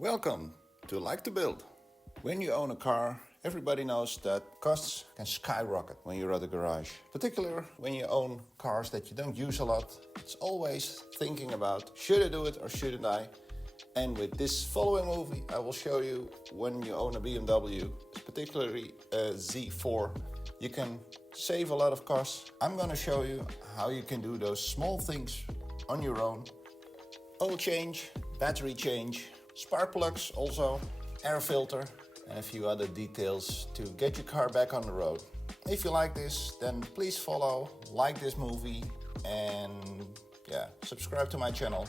Welcome to Like to Build. When you own a car, everybody knows that costs can skyrocket when you're at the garage. Particularly when you own cars that you don't use a lot. It's always thinking about, should I do it or shouldn't I? And with this following movie, I will show you when you own a BMW, particularly a Z4, you can save a lot of costs. I'm going to show you how you can do those small things on your own. Oil change, battery change, spark plugs also, air filter, and a few other details to get your car back on the road. If you like this, then please follow, like this movie, and subscribe to my channel.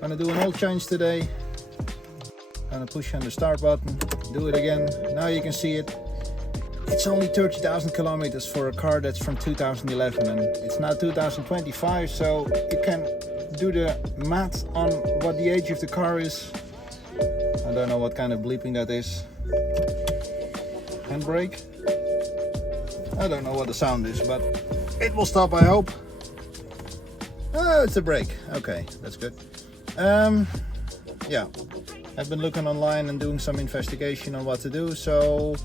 I'm gonna do an oil change today. I'm gonna push on the start button, do it again. Now you can see it. It's only 30,000 kilometers for a car that's from 2011 and it's now 2025, so you can do the math on what the age of the car is. I don't know what kind of bleeping that is. Handbrake. I don't know what the sound is, but it will stop, I hope. Oh, it's a brake. Okay, that's good. I've been looking online and doing some investigation on what to do, so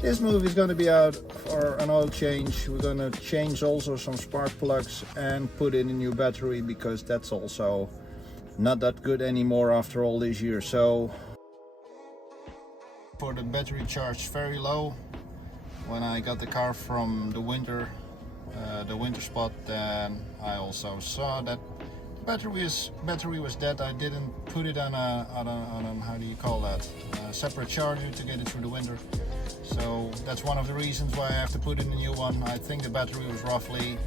this movie is going to be out for an oil change. We're going to change also some spark plugs and put in a new battery because that's also not that good anymore after all these years. So for the battery charge very low, when I got the car from the winter spot, then I also saw that battery was dead. I didn't put it on a how do you call that, a separate charger to get it through the winter, so that's one of the reasons why I have to put in a new one. I think the battery was roughly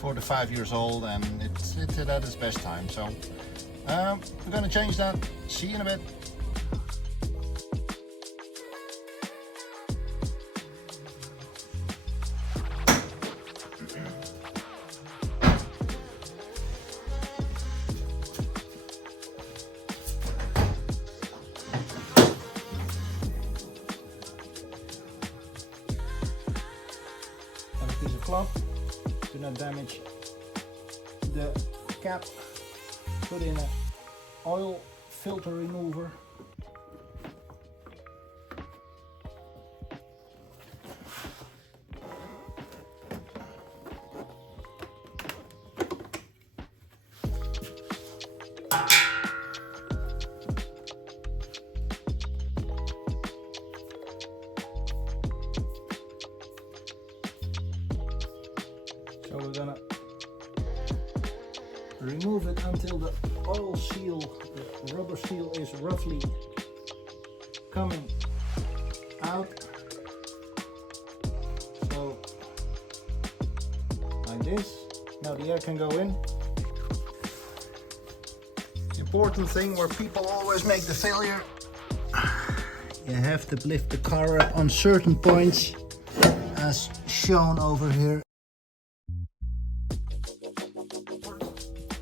4 to 5 years old and it's at its best time, so we're gonna change that. See you in a bit. Piece of cloth to not damage the cap. Put in an oil filter remover. So we're gonna remove it until the oil seal, the rubber seal, is roughly coming out. So like this. Now the air can go in. The important thing where people always make the failure, you have to lift the car up on certain points as shown over here.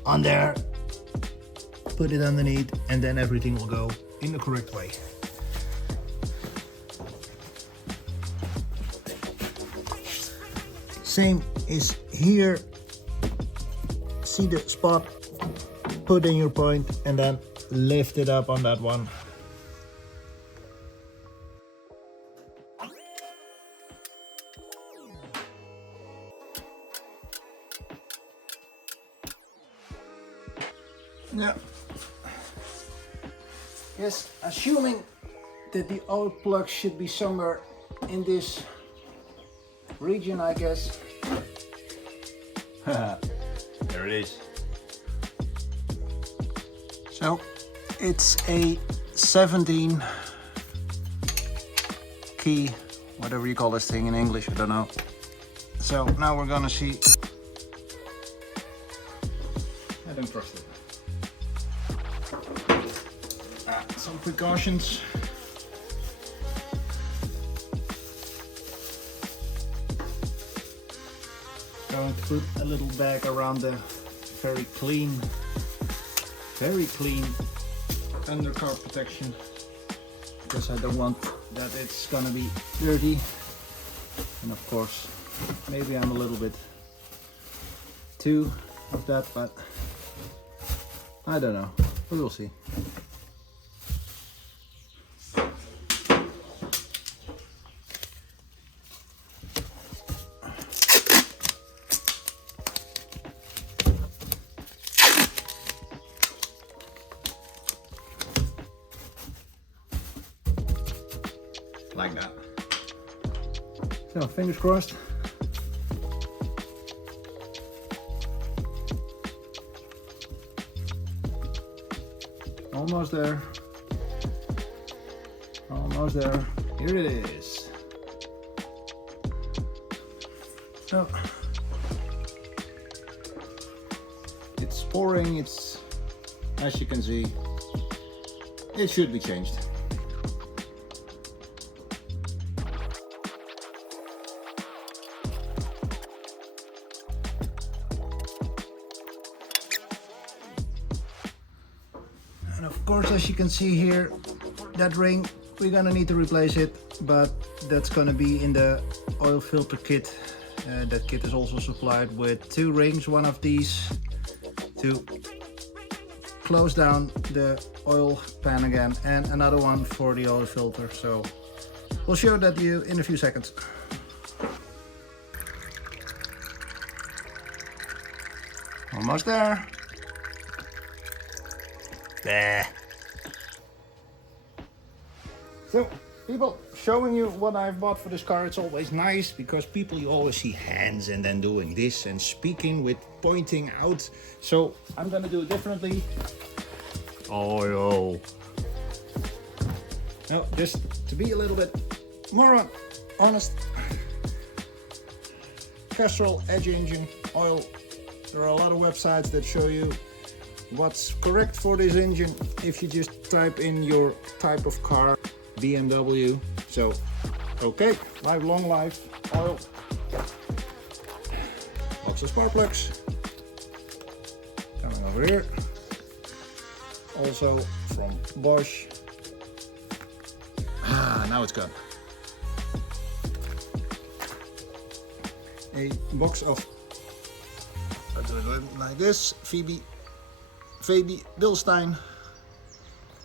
On there, put it underneath, and then everything will go in the correct way. Same is here. See the spot, put in your point, and then lift it up on that one. Yeah. Yes, assuming that the oil plug should be somewhere in this region, I guess. There it is. So it's a 17 key, whatever you call this thing in English, I don't know. So now we're gonna see. I don't trust it. Some precautions. Going to put a little bag around the very clean undercar protection, because I don't want that it's gonna be dirty. And of course, maybe I'm a little bit too of that, but I don't know. We will see. Like that. So fingers crossed. Almost there. Almost there. Here it is. So it's pouring. It's, as you can see, it should be changed. And of course, as you can see here, that ring, we're gonna need to replace it, but that's gonna be in the oil filter kit. That kit is also supplied with 2 rings, one of these to close down the oil pan again, and another one for the oil filter. So we'll show that to you in a few seconds. Almost there. There. So, people, showing you what I've bought for this car, it's always nice, because people, you always see hands and then doing this and speaking with pointing out. So I'm gonna do it differently. Oil. No, just to be a little bit more honest. Castrol edge engine oil. There are a lot of websites that show you what's correct for this engine if you just type in your type of car, BMW. So, okay, long life oil. Lots of spark plugs. Coming over here. Also from Bosch. Now it's gone. A box of, I do it like this, Fabi Bilstein.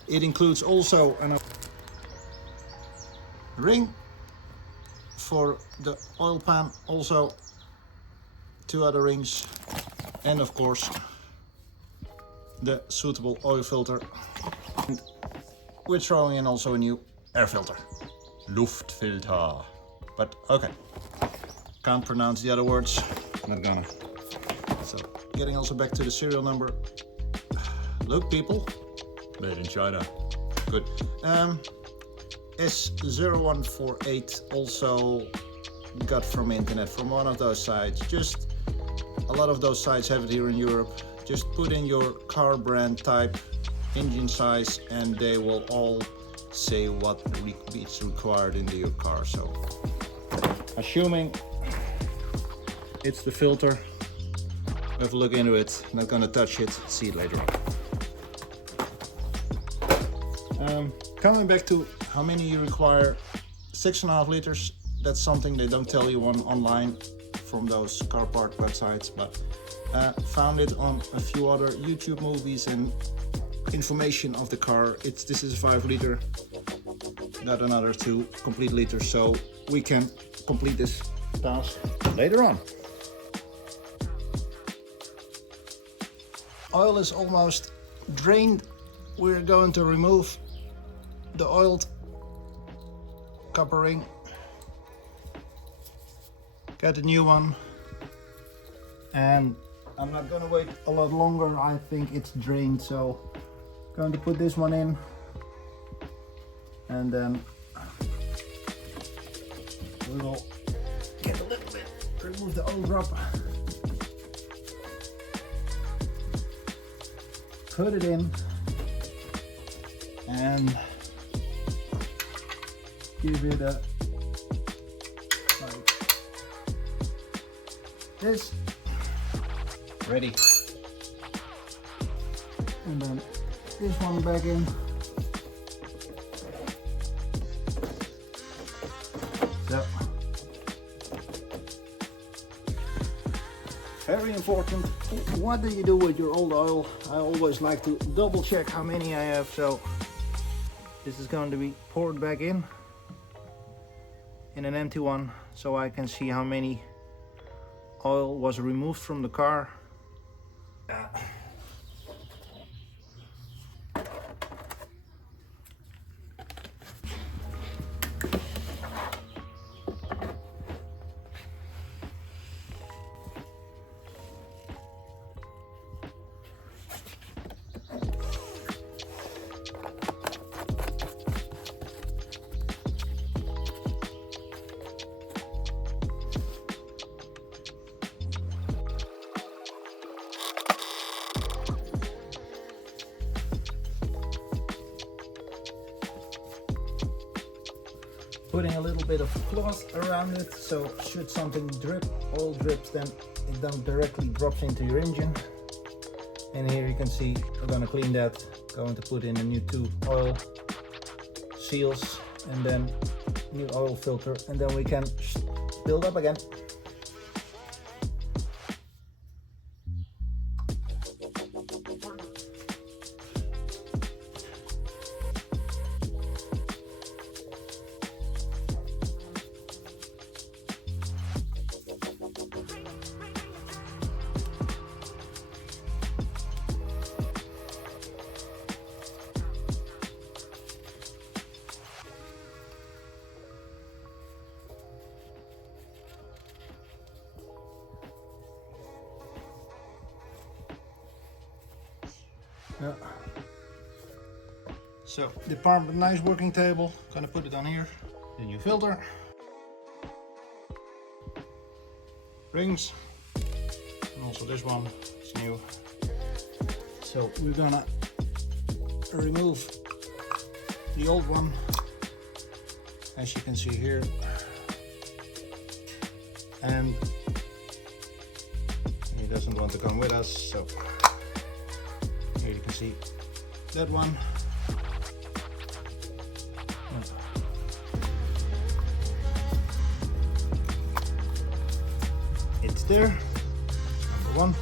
It includes also a ring for the oil pan, also 2 other rings, and of course the suitable oil filter. And we're throwing in also a new air filter, Luftfilter. But okay, can't pronounce the other words, not gonna. So getting also back to the serial number. Look, people, Made in China. good. S0148 also got from internet, from one of those sites. Just a lot of those sites have it here in Europe. Just put in your car brand, type, engine size, and they will all say what is required into your car. So, assuming it's the filter, have a look into it. Not gonna touch it. See it later on. Coming back to how many you require, 6.5 liters. That's something they don't tell you online from those car part websites, but found it on a few other YouTube movies and information of the car. This is a 5 liter, got another 2 complete liters, so we can complete this task later on. Oil is almost drained. We're going to remove the oiled copper ring, get a new one, and I'm not gonna wait a lot longer. I think it's drained, so I'm going to put this one in, and then we will get a little bit, remove the oil drop, put it in, and give it a like this. Ready. And then this one back in. So, very important. What do you do with your old oil? I always like to double check how many I have. So this is going to be poured back in an empty one, so I can see how many oil was removed from the car. Putting a little bit of cloth around it, so should something drip, oil drips, then it don't directly drops into your engine. And here you can see we're going to clean that, going to put in a new 2 oil seals and then new oil filter, and then we can build up again. Yeah. So the part with a nice working table, gonna put it on here. The new filter, rings, and also this one is new. So we're gonna remove the old one, as you can see here, and he doesn't want to come with us, so here you can see that one. It's there, number one.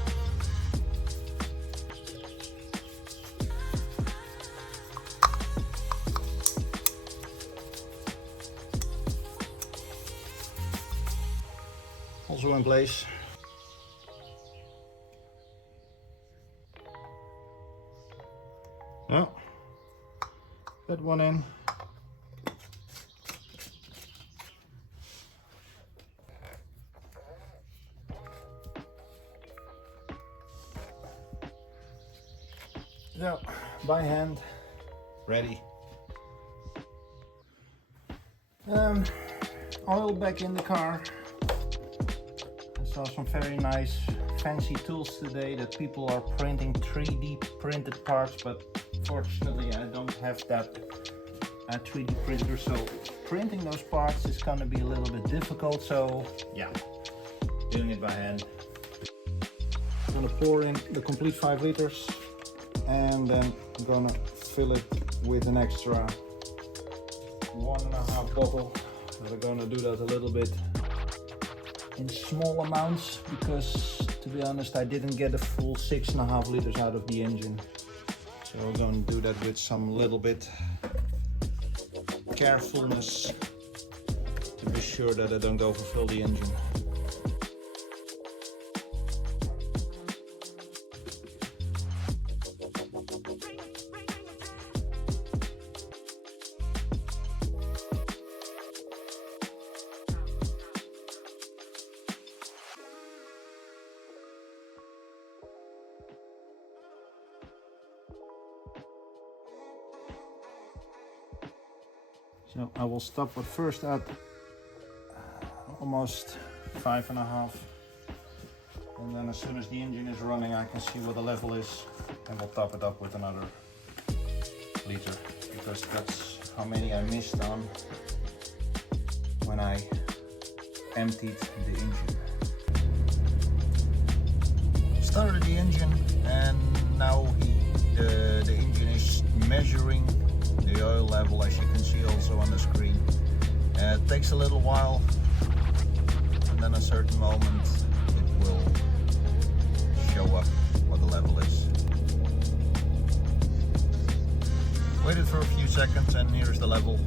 Also in place. No, that one in. So, by hand, ready. Oil back in the car. I saw some very nice fancy tools today that people are printing 3D printed parts, but fortunately I don't have that 3D printer, so printing those parts is gonna be a little bit difficult, so yeah, doing it by hand. I'm gonna pour in the complete 5 liters and then I'm gonna fill it with an extra 1.5 bottle. We're gonna do that a little bit in small amounts because, to be honest, I didn't get a full 6.5 liters out of the engine. So we're going to do that with some little bit carefulness to be sure that I don't overfill the engine. So I will stop at first at almost 5.5, and then as soon as the engine is running I can see what the level is, and we'll top it up with another liter, because that's how many I missed on when I emptied the engine. Started the engine, and now the engine is measuring the oil level, as you can see also on the screen. It takes a little while, and then at a certain moment it will show up what the level is. Waited for a few seconds, and here's the level.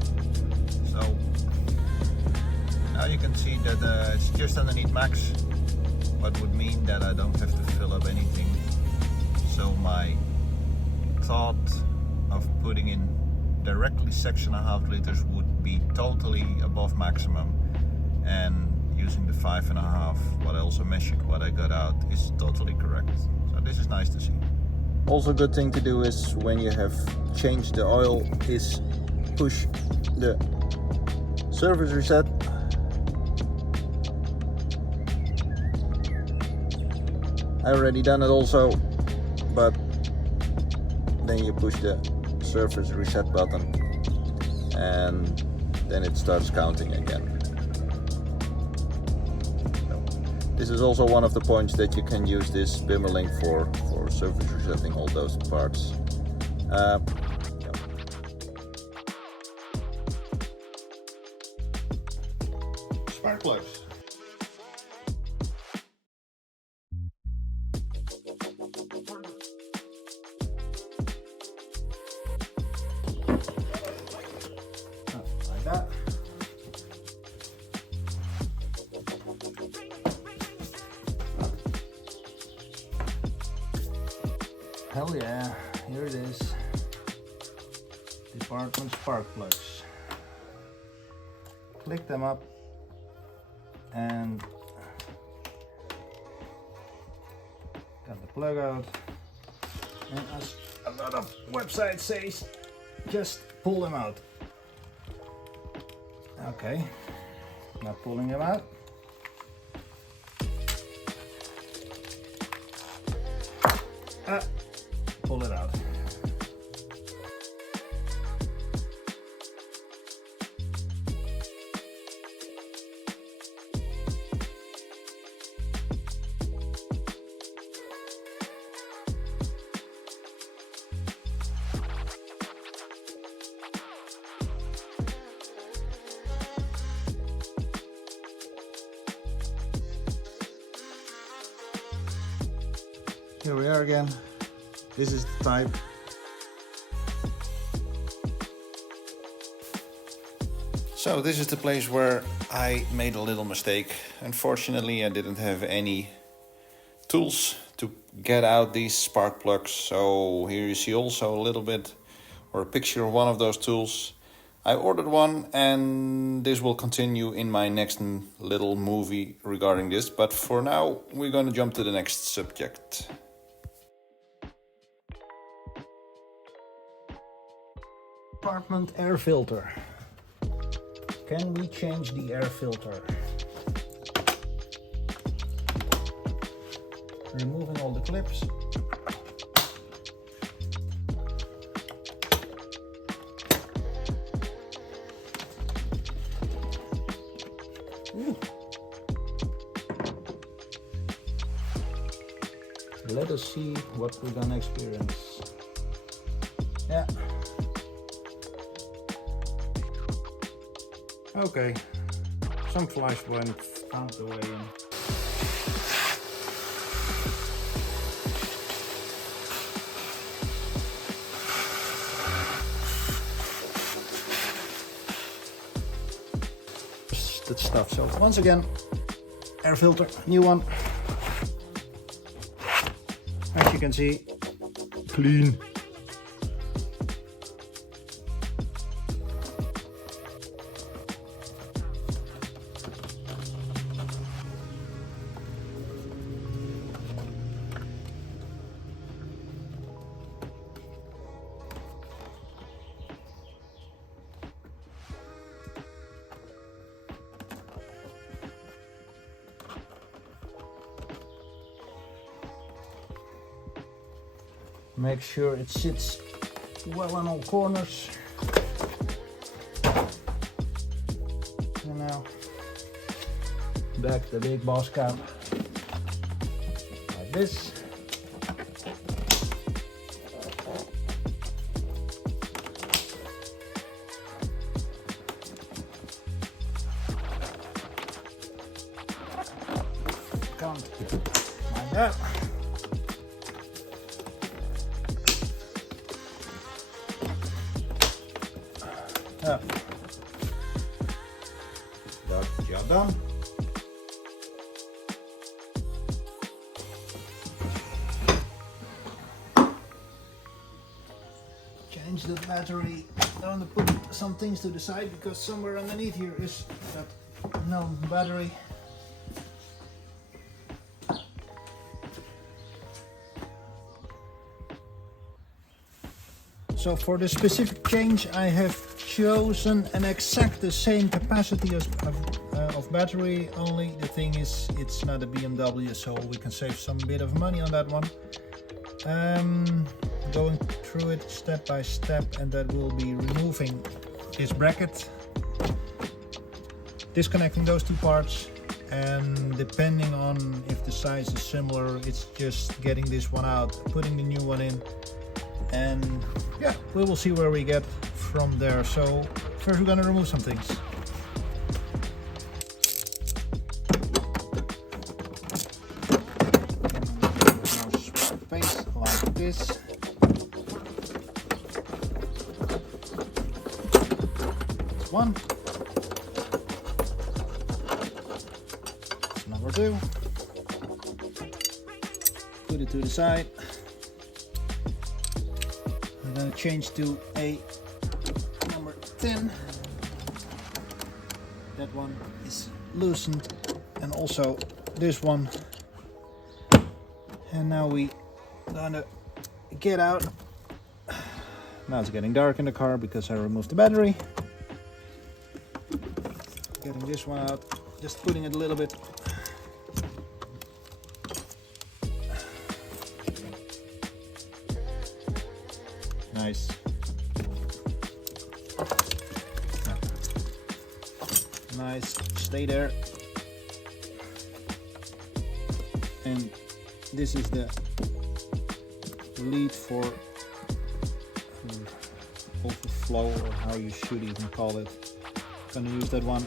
So now you can see that it's just underneath max, what would mean that I don't have to fill up anything. So my thought of putting in directly 6.5 liters would be totally above maximum, and using the 5.5, what I also measured, what I got out, is totally correct. So this is nice to see. Also, good thing to do is when you have changed the oil is push the service reset. I already done it also, but then you push the surface reset button and then it starts counting again. So this is also one of the points that you can use this Bimmer link for surface resetting all those parts. Yeah. Sparkplugs. Like that. Hell yeah, here it is. Department Sparkplugs. Click them up and got the plug out. And as a lot of websites says, just pull them out. Okay, now pulling them out. Pull it out. Here we are again. This is the type. So this is the place where I made a little mistake. Unfortunately, I didn't have any tools to get out these spark plugs. So here you see also a little bit, or a picture of one of those tools. I ordered one, and this will continue in my next little movie regarding this. But for now, we're going to jump to the next subject. Compartment air filter. Can we change the air filter? Removing all the clips. Ooh. Let us see what we're gonna experience. Yeah. Okay, some flash went out the way. That stuff. So once again, air filter, new one. As you can see, clean. Make sure it sits well on all corners. And now back the big boss cap like this. Can't like that. Yeah. That job done. Change the battery. I want to put some things to the side because somewhere underneath here is that known battery. So for the specific change I have chosen an exact the same capacity of battery, only the thing is it's not a BMW, so we can save some bit of money on that one. Going through it step by step, and that will be removing this bracket, disconnecting those two parts, and depending on if the size is similar, it's just getting this one out, putting the new one in, and yeah, we will see where we get from there. So first we're gonna remove some things. Space like this. That's one. Number two. Put it to the side. I'm going to change to a number 10. That one is loosened, and also this one. And now we gonna get out. Now it's getting dark in the car because I removed the battery. Getting this one out, just putting it a little bit. Nice. Nice, stay there. And this is the lead for overflow, or how you should even call it. I'm gonna use that one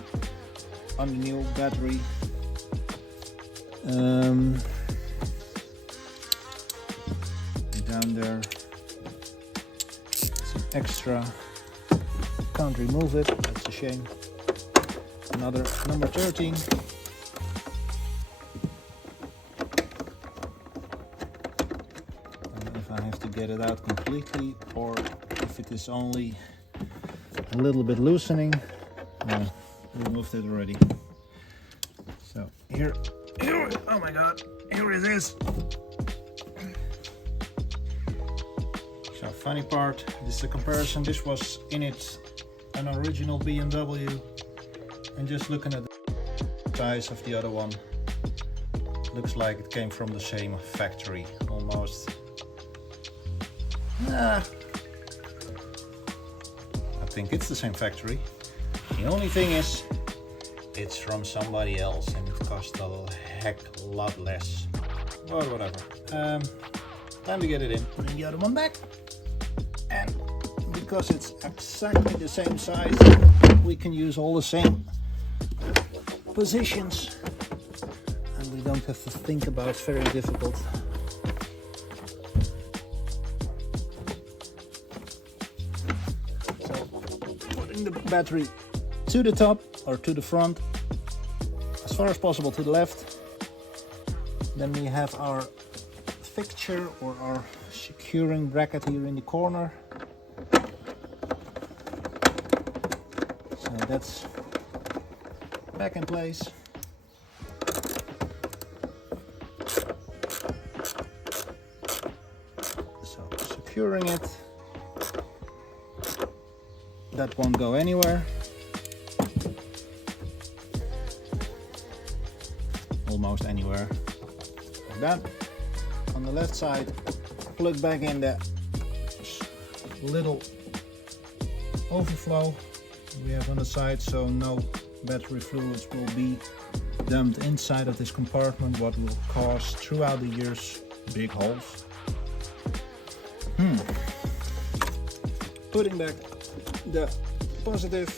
on the new battery. Down there. Extra, can't remove it, that's a shame. Another number 13. And if I have to get it out completely, or if it is only a little bit loosening, removed it already. So here, oh my god, here it is. So funny part, this is a comparison. This was in it an original BMW, and just looking at the size of the other one, looks like it came from the same factory almost. I think it's the same factory. The only thing is, it's from somebody else and it cost a heck lot less. But whatever. Time to get it in. Putting the other one back. And because it's exactly the same size, we can use all the same positions. And we don't have to think about it. It's very difficult. So, putting the battery to the top or to the front, as far as possible to the left. Then we have our fixture or our securing bracket here in the corner. So that's back in place. So securing it. That won't go anywhere. Almost anywhere. Like that. On the left side, plug back in the little overflow we have on the side, so no battery fluids will be dumped inside of this compartment, what will cause throughout the years big holes. Putting back the positive,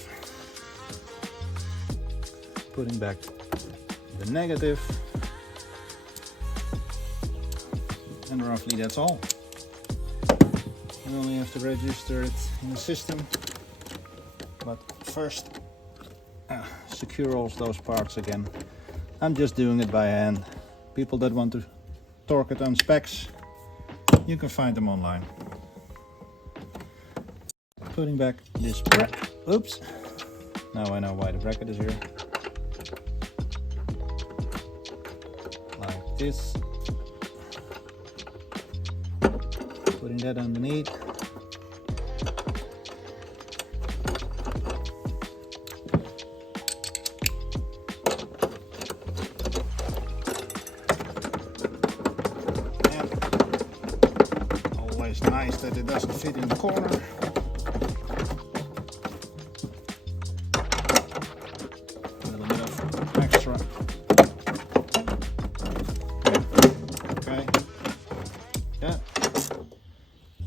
putting back the negative, and roughly that's all. You only have to register it in the system, but first secure all those parts again. I'm just doing it by hand. People that want to torque it on specs, you can find them online. Putting back this bracket. Oops. Now I know why the bracket is here. Like this. Putting that underneath. And always nice that it doesn't fit in the corner.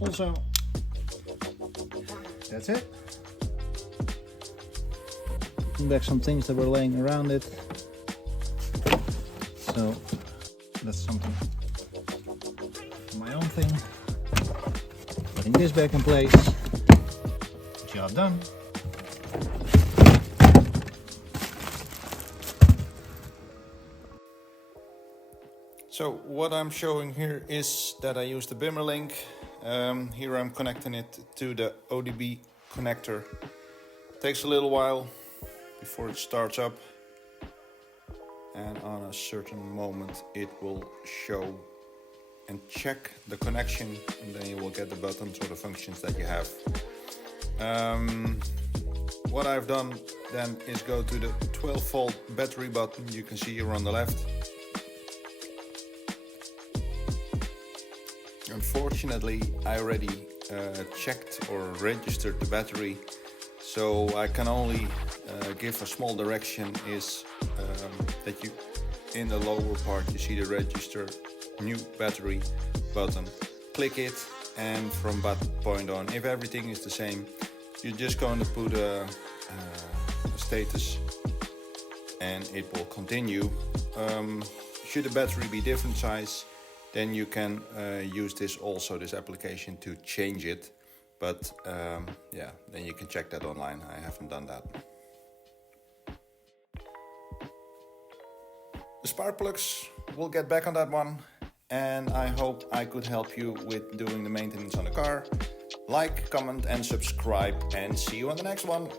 Also, that's it. Putting back some things that were laying around it. So that's something for my own thing. Putting this back in place. Job done. So what I'm showing here is that I use the Bimmer link. Here I'm connecting it to the ODB connector. Takes a little while before it starts up, and on a certain moment it will show and check the connection, and then you will get the buttons or the functions that you have. What I've done then is go to the 12-volt battery button you can see here on the left. Unfortunately, I already checked or registered the battery, so I can only give a small direction. Is that you, in the lower part, you see the register new battery button. Click it, and from that point on, if everything is the same, you're just going to put a status and it will continue. Should the battery be different size, then you can use this application to change it. But yeah, then you can check that online. I haven't done that. The Sparkplugs, we'll get back on that one. And I hope I could help you with doing the maintenance on the car. Like, comment and subscribe, and see you on the next one.